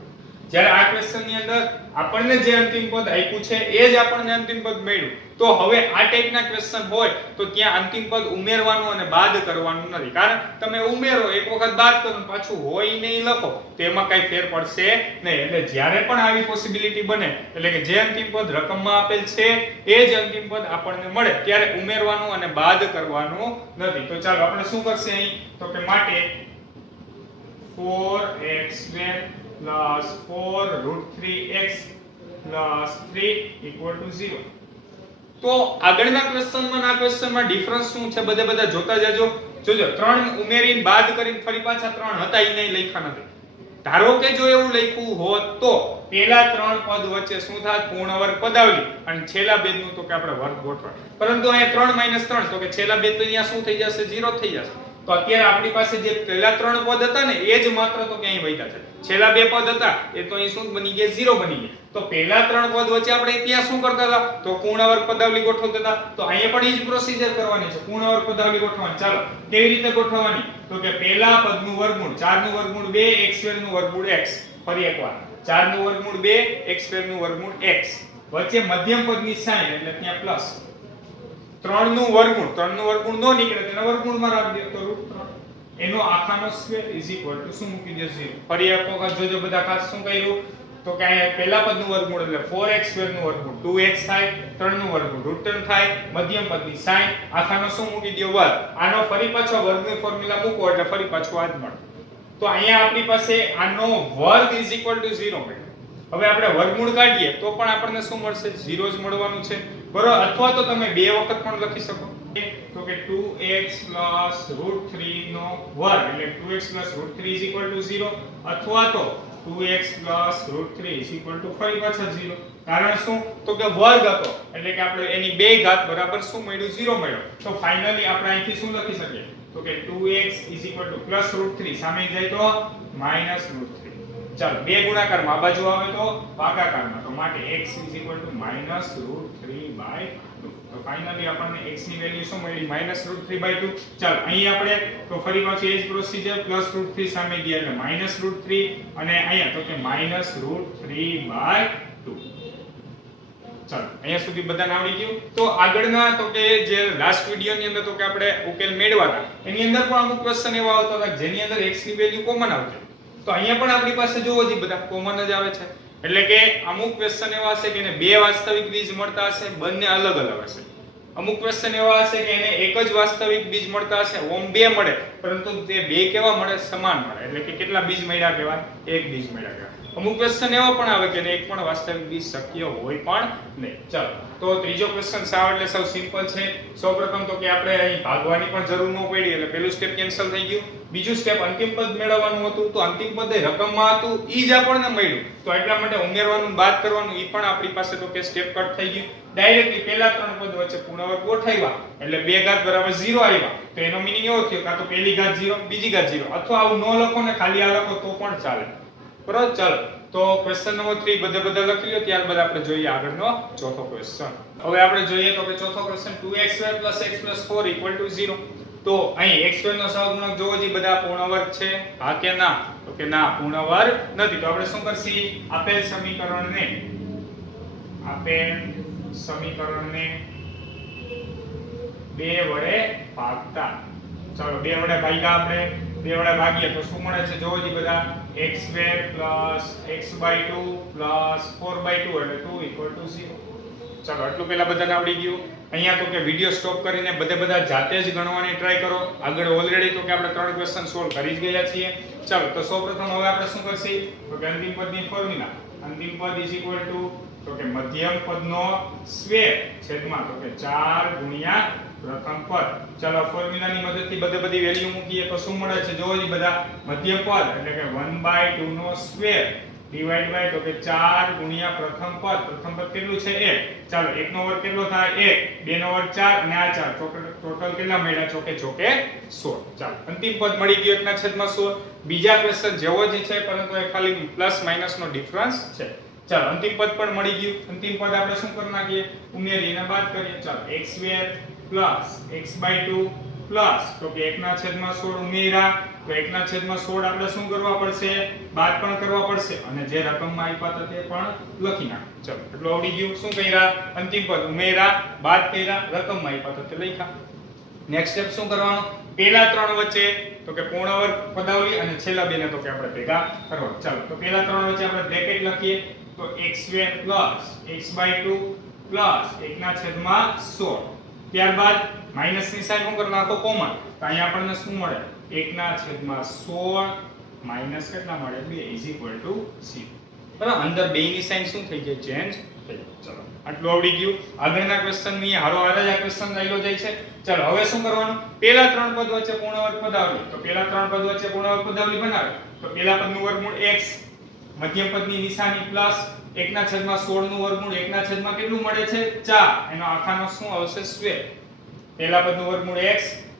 જ્યારે આ ક્વેશ્ચન ની અંદર આપણને જે અંતિમ પદ આપ્યું છે એ જ આપણને અંતિમ પદ મળ્યું. તો હવે આ ટાઈપના ક્વેશ્ચન હોય તો ત્યાં અંતિમ પદ ઉમેરવાનું અને બાદ કરવાનું નથી, કારણ તમે ઉમેરો એક વખત બાદ કરો પાછું હોય નહીં લખો તો એમાં કઈ ફેર પડશે નહીં. એટલે જ્યારે પણ આવી પોસિબિલિટી બને, એટલે કે જે અંતિમ પદ રકમમાં આપેલ છે એ જ અંતિમ પદ આપણને મળે, ત્યારે ઉમેરવાનું અને બાદ કરવાનું નથી. તો ચાલો આપણે શું કરશે અહીં, તો કે માટે 4x² + 4√3x + 3 = 0. તો આગળના ક્વેશ્ચનમાં આ ક્વેશ્ચનમાં ડિફરન્સ શું છે બધા જોતા જાજો. જોજો 3 ઉમેરીને બાદ કરીને ફરી પાછા 3 હતા ઈ નહીં લખ્યા નથી. ધારો કે જો એવું લખ્યું હોત તો પેલા 3 પદ વચ્ચે શું થાત પૂર્ણ વર્ગ પદાવલી અને છેલ્લા બે નું તો કે આપણે વર્ગ ગોઠવા. પરંતુ અહીંયા 3 - 3 તો કે છેલ્લા બે તો અહીંયા શું થઈ જશે 0 થઈ જશે. તો અત્યારે આપણી પાસે જે પહેલા 3 પદ હતા ને એ જ માત્ર તો કે અહીં વધ્યા છે, છેલ્લા બે પદ હતા એ તો અહીં શું બની ગયા 0 બની ગયા. તો પહેલા 3 પદ વચ્ચે આપણે ત્યાં શું કરતા હતા તો પૂર્ણ વર્ગ પદાવલી ગોઠવતા હતા. તો અહીંયા પણ એ જ પ્રોસીજર કરવાની છે, પૂર્ણ વર્ગ પદાવલી ગોઠવવાની. ચાલો કેવી રીતે ગોઠવવાની, તો કે પહેલા પદનું વર્ગમૂળ 4 નું વર્ગમૂળ 2, x² નું વર્ગમૂળ x, ફરી એકવાર 4 નું વર્ગમૂળ 2 x² નું વર્ગમૂળ x વચ્ચે મધ્યમ પદની સાઇન એટલે ત્યાં પ્લસ 3 નું વર્ગમૂળ નો નીકળે તેના વર્ગમૂળમાં રાખી દો તો √3 એનો આખાનો સ્ક્વેર શું મૂકી દો 0 ફરી એક વખત જોજો બધા ખાસ શું કર્યું તો કે અહીંયા પહેલા પદનું વર્ગમૂળ એટલે 4x² નું વર્ગમૂળ 2x થાય 3 નું વર્ગમૂળ √3 થાય મધ્યમ પદની સાઇન આખાનો શું મૂકી દો વર્ગ આનો ફરી પાછો વર્ગની ફોર્મ્યુલા મૂકો એટલે ફરી પાછો આ જ મળે તો અહીંયા આપણી પાસે આનો વર્ગ 0 મળે હવે આપણે વર્ગમૂળ કાઢીએ તો પણ આપણને શું મળશે 0 જ મળવાનું છે બરોબર અથવા તો તમે બે વખત પણ લખી શકો તો કે 2x √3 નો વર્ગ એટલે 2x √3 0 અથવા તો 2x √3 ફરી પાછા 0 કારણ શું તો કે વર્ગ હતો એટલે કે આપણે એની બે ઘાત બરાબર શું મળ્યું 0 મળ્યો તો ફાઇનલી આપણે અહીંથી શું લખી શકીએ તો કે 2x +√3 સામે જાય તો -√3 ચાલો બે ગુણાકારમાં આ બાજુ આવે તો ભાગાકારમાં તો માટે x -√3/2 તો ફાઇનલી આપણને x ની વેલ્યુ શું મળી -√3/2 ચાલો અહીં આપણે તો ફરી પાછી એ જ પ્રોસીજર +√3 સામે ગયા એટલે -√3 અને અહીંયા તો કે -√3/2 ચાલો અહીંયા સુધી બધાને આવડી ગયું તો આગળના તો કે જે લાસ્ટ વિડિયો ની અંદર તો કે આપણે ઉકેલ મેળવાતા એની અંદર પણ અમુક ક્વેશ્ચન એવા આવતા હતા જેની અંદર x ની વેલ્યુ કોમન આવતી તો અહીંયા પણ આપણી પાસે જોવો જી બધા કોમન જ આવે છે એટલે કે અમુક ક્વેશ્ચન એવા હશે કે એને બે વાસ્તવિક બીજ મળતા હશે બંને અલગ અલગ હશે અમુક ક્વેશ્ચન એવા હશે કે એને એક જ વાસ્તવિક બીજ મળતા હશે ઓમ બે મળે પરંતુ તે બે કેવા મળે સમાન મળે એટલે કે કેટલા બીજ મળ્યા કહેવાય એક બીજ મળ્યા કહેવાય અમુક ક્વેશ્ચન એવા પણ આવે કે એક પણ વાસ્તવિક બીજ શક્ય હોય પણ નહીં ચાલો તો ત્રીજો ક્વેશ્ચન સાવ એટલે સાવ સિમ્પલ છે સૌપ્રથમ તો કે આપણે અહીં ભાગવાની પણ જરૂર ન પડી એટલે પહેલું સ્ટેપ કેન્સલ થઈ ગયું બીજું સ્ટેપ અંતિમ પદ મેળવવાનું હતું તો અંતિમ પદ એ રકમમાં હતું ઈ જ આપણને મળ્યું તો એટલા માટે ઉમેરવાનું બાદ કરવાનું ઈ પણ આપણી પાસે તો કે સ્ટેપ કટ થઈ ગયું ડાયરેક્ટલી પહેલા ત્રણ પદ વચ્ચે પૂર્ણવર્ગ ગોઠવ્યા એટલે બે ઘાત બરાબર 0 આવ્યા તો એનો મીનિંગ એવો થયો કાં તો પહેલી ઘાત 0 બીજી ઘાત 0 અથવા આવું ન લખો ને ખાલી આ લખો તો પણ ચાલે બરાબર ચાલો તો ક્વેશ્ચન નંબર 3 બધા લખી લો ત્યારબાદ આપણે જોઈએ આગળનો ચોથો ક્વેશ્ચન હવે આપણે જોઈએ તો કે ચોથો ક્વેશ્ચન 2x² + x + 4 = 0 તો અહીં x² નો સહગુણક જોવો જી બધા પૂર્ણ વર્ગ છે હા કે ના તો કે ના પૂર્ણ વર્ગ નથી તો આપણે શું કરશી આપેલ સમીકરણને 2 વડે ભાગતા ચાલો 2 વડે ભાગ્યા આપણે 2 વડે ભાગીએ તો શું મળે છે જોવો જી બધા x² + x/2 + 4/2 એટલે 2 = 0 ચાલો આટલું પહેલા બધાને આવડી ગયું અહીંયા તો કે વિડિયો સ્ટોપ કરીને બધા જાતે જ ગણવાની ટ્રાય કરો આગળ ઓલરેડી તો કે આપણે 3 ક્વેશ્ચન સોલ્વ કરી જ ગયા છીએ ચાલો તો સૌપ્રથમ હવે આપણે શું કરશી તો કે અંતિમ પદની ફોર્મ્યુલા અંતિમ પદ તો કે મધ્યમ પદનો સ્ક્વેર છેદમાં તો કે 4 ગુણ્યા પ્રથમ પદ ચાલો ફોર્મ્યુલાની મદદથી બધી વેલ્યુ મૂકીએ તો શું મળે છે જોવો જી બધા મધ્યમ પદ એટલે કે 1/2 નો સ્ક્વેર ડિવાઇડ બાય તો કે 4 ગુણ્યા પ્રથમ પદ કેટલું છે 1 ચાલો 1 નો વર્ગ કેટલો થાય 1 2 નો વર્ગ 4 અને આ 4 ટોટલ કેટલા મળ્યા ચોકે 16 ચાલો અંતિમ પદ મળી ગયું 1/16 બીજા ક્વેશ્ચન જેવો જ છે પરંતુ એ ખાલી પ્લસ માઈનસ નો ડિફરન્સ છે ચાલો અંતિમ પદ પણ મળી ગયું અંતિમ પદ આપણે શું કરી નાખીએ ઉમેરીને બાદ કરીએ ચાલો x² + x/2 પ્લસ તો કે 1/16 ઉમેરા તો 1/16 આપણે શું કરવા પડશે બાદ પણ કરવા પડશે અને જે રકમમાં આપ્યા હતા તે પણ લખી નાખ ચાલો એટલું આવડી ગયું શું કર્યા અંતિમ પદ ઉમેરા બાદ કર્યા રકમમાં આપ્યા હતા તે લખ્યા નેક્સ્ટ સ્ટેપ શું કરવાનું પહેલા ત્રણ વચ્ચે તો કે પૂર્ણ વર્ગ પદાવલી અને છેલ્લા બેને તો કે આપણે ભેગા કરવા ચાલો તો પહેલા ત્રણ વચ્ચે આપણે બ્રેકેટ લખીએ તો x² + x/2 + 1/16 ત્યારબાદ માઈનસ ની સાઈન શું કરી નાખો કોમન તો અહીંયા આપણને શું મળે 1/16 માઈનસ કેટલા મળે 2 = 0 બરાબર અંદર બે ની સાઈન શું થઈ જાય ચેન્જ થઈ જાય ચલો આટલું આવડી ગયું આગળના ક્વેશ્ચન ની હારો હારે જ આ ક્વેશ્ચન લાઈલો જાય છે ચલો હવે શું કરવાનું પહેલા ત્રણ પદ વચ્ચે પૂર્ણ વર્ગ પદાવલી તો પહેલા ત્રણ પદ વચ્ચે પૂર્ણ વર્ગ પદાવલી બનાવે તો પહેલા પદનું વર્ગમૂળ x મધ્યમ પદની નિશાની પ્લસ 1/16 નું વર્ગમૂળ 1/માં કેટલું મળે છે 4 એનો આખાનો શું આવશે સ્ક્વેર પહેલા પદનું વર્ગમૂળ x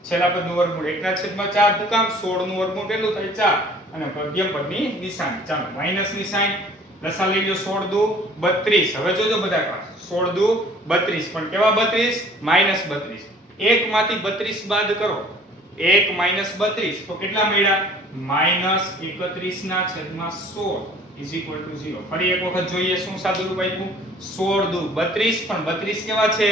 છેલ્લા પદનું વર્ગમૂળ 1/4 તો કામ 16 નું વર્ગમૂળ કેટલું થાય 4 અને મધ્યમ પદની નિશાની ચાલો માઈનસ ની સાઈન લસા લઈ લો 16 દુ 32 હવે જોજો બધા ક્લાસ 16 દુ 32 પણ કેવા 32 -32 1 માંથી 32 બાદ કરો 1 - 32 તો કેટલા મળ્યા -31/16 ઇઝ ઇક્વલ ટુ 0. ફરી એક વખત જોઈએ શું સાદું રૂપ આપ્યું 16 દુ 32 પણ 32 કેવા છે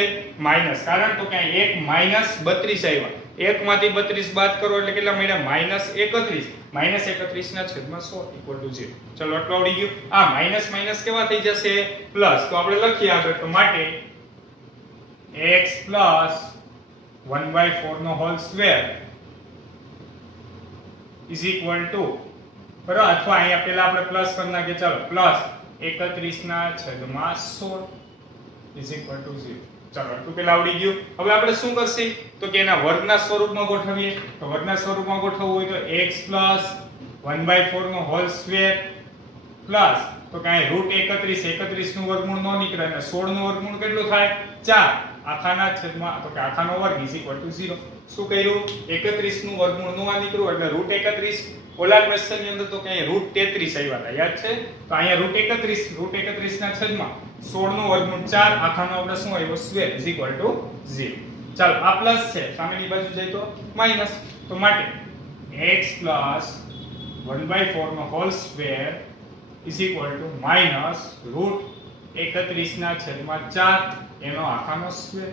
માઈનસ, કારણ તો કે અહીં 1 માઈનસ 32 આવ્યા, 1 માંથી 32 બાદ કરો એટલે કેટલા મળ્યા માઈનસ 31, માઈનસ 31 ના છેદમાં 100 ઇક્વલ ટુ 0. ચલો આટલું આવડી ગયું. આ માઈનસ માઈનસ કેવા થઈ જશે પ્લસ, તો આપણે લખીએ આગળ તો માટે x પ્લસ 1/4 નો whole square is equal to, બરાબર, અથવા અહીંયા પહેલા આપણે પ્લસ કરી નાખીએ, ચાલો પ્લસ 31 ના છેદમાં 16 ઇઝ ઇક્વલ ટુ 0. ચાલો આટલું પહેલા આવડી ગયું. હવે આપણે શું કરશી તો કે એના વર્ગના સ્વરૂપમાં ગોઠવીએ. તો વર્ગના સ્વરૂપમાં ગોઠવવું હોય તો x પ્લસ 1/4 નો હોલ સ્ક્વેર પ્લસ તો કે અહીં √31 નું વર્ગમૂળ ન નીકળે અને 16 નું વર્ગમૂળ કેટલું થાય 4 આખાના છેદમાં તો કે આખાનો વર્ગ ઇઝ ઇક્વલ ટુ 0. શું કર્યું 31 નું વર્ગમૂળ નું આ નીકળ્યું એટલે √31, ઓલા ક્વેશ્ચન ની અંદર તો કે અહીં √33 આવ્યા હતા, યાદ છે? તો અહીંયા √31 ના છેદમાં 16 નું વર્ગમૂળ 4 આખાનો આપણે શું આવ્યો સ્ક્વેર ઇઝ ઇક્વલ ટુ 0. ચાલો આ પ્લસ છે, સામેની બાજુ જાય તો માઈનસ, તો માટે x પ્લસ 1/4 નો whole square is equal to minus √31 ના છેદમાં 4 એનો આખાનો સ્ક્વેર.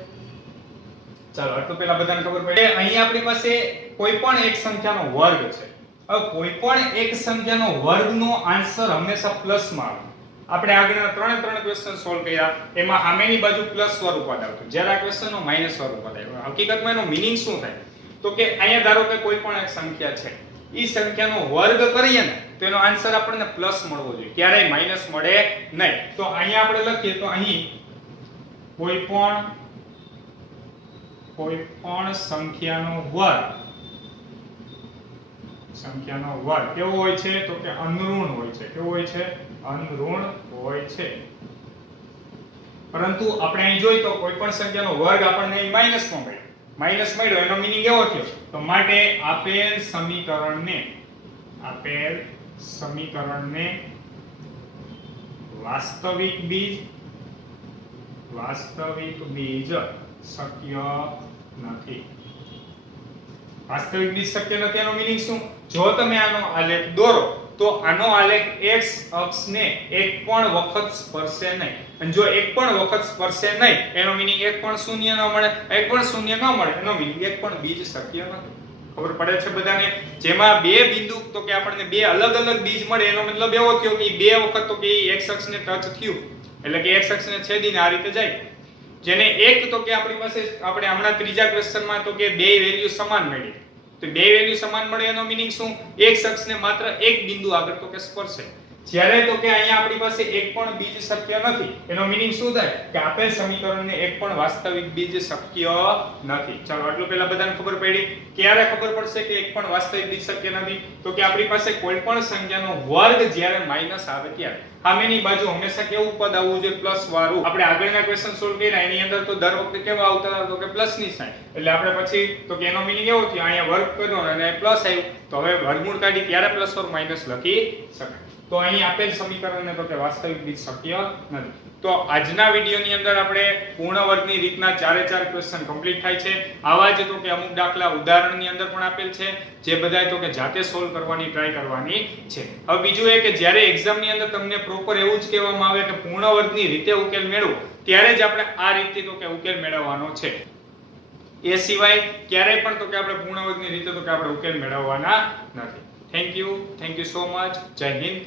ચાલો આટલું પહેલા બધાને ખબર પડી. અહીં આપણી પાસે કોઈ પણ એક સંખ્યાનો વર્ગ છે. હવે કોઈ પણ એક સંખ્યાનો વર્ગનો આન્સર હંમેશા પ્લસ માં આવે. આપણે આગળના ત્રણ ક્વેશ્ચન સોલ્વ કર્યા એમાં સામેની બાજુ પ્લસ સ્વરૂપમાં આવતું, જ્યારે આ ક્વેશ્ચનનો માઈનસ સ્વરૂપમાં આવ્યો. હકીકતમાં એનો મીનિંગ શું થાય તો કે અહીંયા ધારો કે કોઈ પણ એક સંખ્યા છે, ઈ સંખ્યાનો વર્ગ કરીએ ને તો એનો આન્સર આપણને પ્લસ મળવો જોઈએ, ક્યારેય માઈનસ મળે નહીં. તો અહીંયા આપણે લખીએ તો અહીં કોઈ પણ સંખ્યાનો વર્ગ કેવો હોય છે તો કે અનઋણ હોય છે. કેવો હોય છે? અનઋણ હોય છે. પરંતુ આપણે અહીં જોઈ તો કોઈ પણ સંખ્યાનો વર્ગ આપણને અહીં માઈનસમાં મળ્યો. માઈનસ મળ્યો એનો મીનિંગ એવો થયો તો માટે આપેલ સમીકરણને વાસ્તવિક બીજ શક્ય નથી. વાસ્તવિક બીજ શક્ય નથી એનો મીનિંગ શું? જો તમે આનો આલેખ દોરો તો આનો આલેખ x અક્ષને એક પણ વખત સ્પર્શે નહીં, અને જો એક પણ વખત સ્પર્શે નહીં એનો મીનિંગ એક પણ શૂન્ય ન મળે, એક પણ શૂન્ય ન મળે એનો મીનિંગ એક પણ બીજ શક્ય નથી. ખબર પડે છે બધાને? જેમાં બે બિંદુ તો કે આપણને બે અલગ અલગ બીજ મળે એનો મતલબ એવો થયો કે બે વખત તો કે x અક્ષને ટચ થયું એટલે કે x અક્ષને છેદીને આ રીતે જાય. જેને એક તો કે આપણી પાસે આપણે હમણાં ત્રીજા ક્વેશ્ચનમાં તો કે બે વેલ્યુ સમાન મળી, તો બે વેલ્યુ સમાન મળે એનો મીનિંગ શું? એક શખ્સને માત્ર એક બિંદુ આગળ તો કે સ્પર્શે. જ્યારે તો કે અહીંયા આપણી પાસે એક પણ બીજ શક્ય નથી એનો મીનિંગ શું થાય કે આપેલ સમીકરણને એક પણ વાસ્તવિક બીજ શક્ય નથી. ચાલો આટલું પહેલા બધાને ખબર પડી. ક્યારે ખબર પડશે કે એક પણ વાસ્તવિક બીજ શક્ય નથી? તો કે આપણી પાસે કોઈ પણ સંખ્યાનો વર્ગ જ્યારે માઈનસ આવે ત્યારે સામેની બાજુ હંમેશા કેવું પદ આવવું જોઈએ? પ્લસ વાળું. આપણે આગળના ક્વેશ્ચન સોલ્વ કર્યા એની અંદર તો દર વખતે કેવા આવતા હતા તો કે પ્લસ ની સાઈન, એટલે આપણે પછી તો કે એનો મીનિંગ એવો થયો અહીંયા વર્ગ કર્યો અને પ્લસ આવ્યું તો હવે વર્ગમૂળ કાઢી ત્યારે પ્લસ ઓર માઈનસ લખી શકાય. તો અહીં આપેલ સમીકરણને તો કે વાસ્તવિક બીજ શક્ય નથી. તો આજના વિડિયોની અંદર આપણે પૂર્ણ વર્ગની રીતના 4 ક્વેશ્ચન કમ્પ્લીટ થાય છે. આવા જ તો કે અમુક દાખલા ઉદાહરણની અંદર પણ આપેલ છે જે બધાય તો કે જાતે સોલ્વ કરવાની ટ્રાય કરવાની છે. હવે બીજું એ કે જ્યારે એક્ઝામની અંદર તમને પ્રોપર એવું જ કહેવામાં આવે કે પૂર્ણ વર્ગની રીતે ઉકેલ મેળવો ત્યારે જ આપણે આ રીતે તો કે ઉકેલ મેળવવાનો છે. એ સિવાય ક્યારેય પણ તો કે આપણે પૂર્ણ વર્ગની રીતે તો કે આપણે ઉકેલ મેળવવાના નથી. Thank you so much. જય હિન્દ.